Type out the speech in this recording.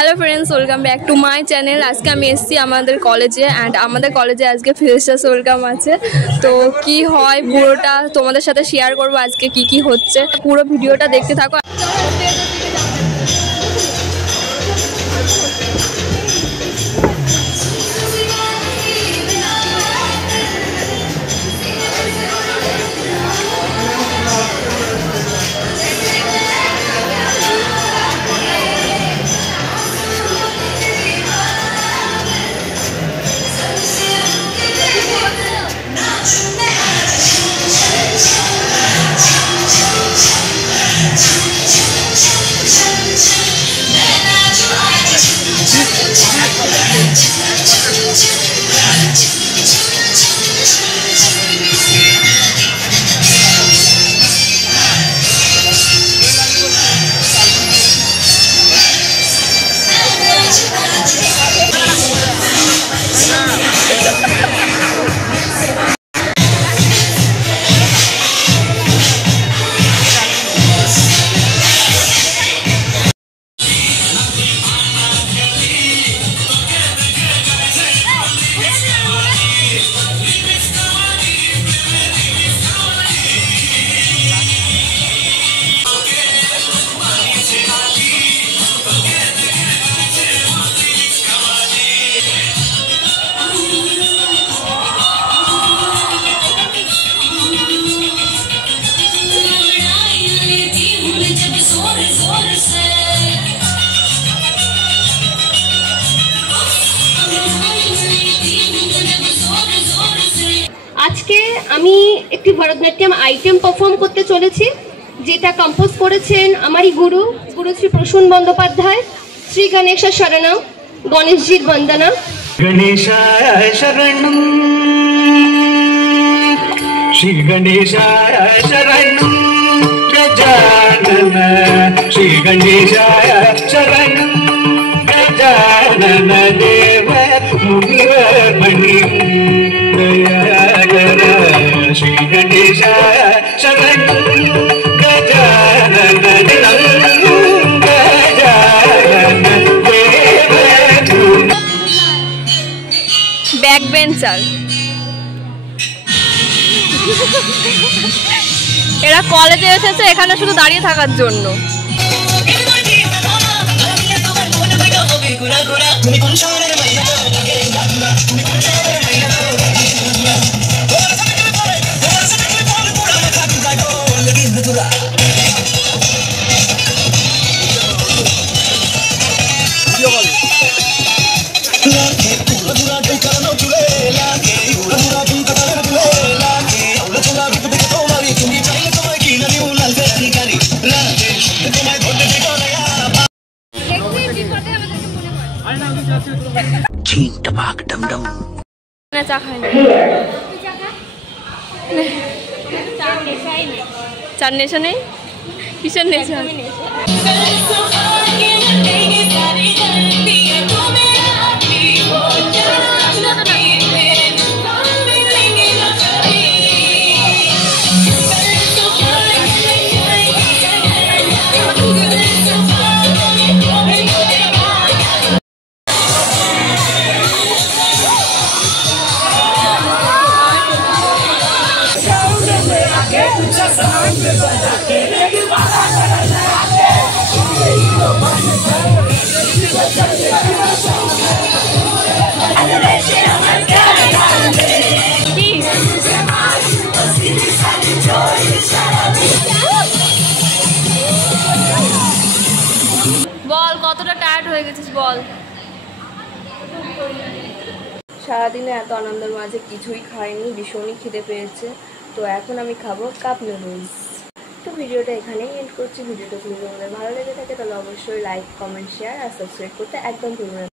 Hello friends, welcome back to my channel. आज के एसছি আমাদের কলেজে অ্যান্ড আমাদের কলেজে আজকে ফ্রেশার্স ওয়েলকাম আছে। তো কি হয় পুরোটা তোমাদের সাথে শেয়ার করব। আজকে কি হচ্ছে পুরো ভিডিওটা দেখতে থাকো। আজকে আমি একটি ভরতনাট্যম আইটেম পারফর্ম করতে চলেছি, যেটা কম্পোজ করেছেন আমারই গুরু শ্রী প্রসূন বন্দ্যোপাধ্যায়। শ্রী গণেশ শরণম, গণেশজির বন্দনা। গণেশায় শরণম, শ্রী গণেশায় শরণম গজানন, শ্রী গণেশায় শরণম গজানন দেব মুনির্মণি দয়াকর, শ্রী গণেশায় শরণম গজানন গজানন দেব। ব্যাক বেঞ্চার এরা কলেজে এসেছে এখানে শুধু দাঁড়িয়ে থাকার জন্য। চা খাই না, চার নেশা নেই। কিসের নেশা? বল কতটা টায়ার্ড হয়ে গেছিস বল। সারাদিনে এত আনন্দের মাঝে কিছুই খাইনি, ভীষণই খিদে পেয়েছে। তো এখন আমি খাবো কাপ নুডলস। তো ভিডিওটা এখানেই এন্ড করছি। ভিডিওটা যদি তোমাদের ভালো লেগে থাকে তাহলে অবশ্যই লাইক, কমেন্ট, শেয়ার আর সাবস্ক্রাইব করতে একদম ভুলবেন না।